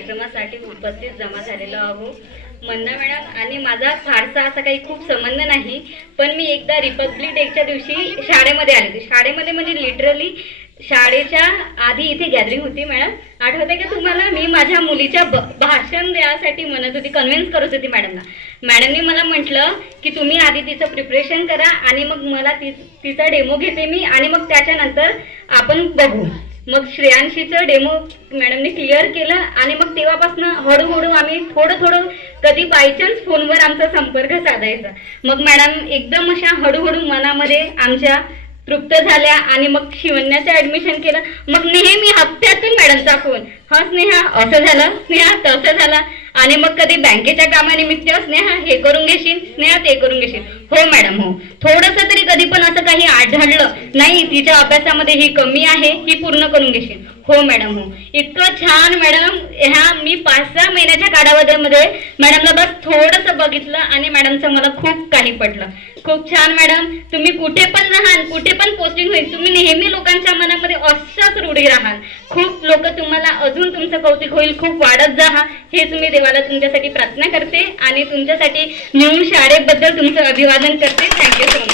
कार्यक्रमासाठी उपस्थित जमा झालेलो आहो। मंदा मॅडम आणि माझा फारसा असा काही खूप संबंध नाही, पण मी एकदा रिपब्लिक डेच्या दिवशी शाळेमध्ये आले होते। शाळेमध्ये म्हणजे लिटरली शाळेच्या आधी इथे गॅदरिंग होती मॅडम, आठवते का तुम्हाला? मी माझ्या मुलीच्या भाषण द्यायसाठी म्हणत होती, कन्व्हिन्स करत होती मॅडमला। मॅडमने मला म्हटलं की तुम्ही आधी तिचं प्रिपरेशन करा आणि मग मला तिचा डेमो घेते मी आणि मग त्याच्यानंतर आपण बघू। मग श्रेयांशीचं डेमो मॅडमने क्लिअर केलं आणि मग तेव्हापासून हळूहळू आम्ही थोडं कधी बायचान्स फोनवर आमचा संपर्क साधायचा। मग मॅडम एकदम अशा हळूहळू मनामध्ये आमच्या तृप्त झाल्या आणि मग शिवण्याचं ऍडमिशन केलं। मग नेहमी हप्त्यातून मॅडमचा फोन, हा स्नेहा असं झालं, स्नेहा तसं झालं, आणि मग कधी बँकेच्या कामानिमित्त स्नेहा हे करून घेशील, स्नेहा ते करून घेशील। हो मॅडम हो, थोडंसं तरी कधी पण असं काही आढळलं नाही तिच्या अभ्यासामध्ये ही कमी आहे, ही पूर्ण करून घेशील। हो मॅडम हो, इतकं छान मॅडम। ह्या मी 5-6 महिन्याच्या कालावधीमध्ये मॅडमला बस थोडंसं बघितलं आणि मॅडमचं मला खूप काही पटलं। खूप छान मॅडम, तुम्ही कुठे पण राहाल, कुठे पण पोस्टिंग होईल, तुम्ही नेहमी लोकांच्या मनामध्ये अशाच रूढी राहाल। खूप लोक तुम्हाला अजून तुमचं कौतुक होईल, खूप वाढत जा, हेच मी देवाला तुमच्यासाठी प्रार्थना करते आणि तुमच्यासाठी न्यू शाळेबद्दल तुमचं अभिवादन करते। Thank you so much.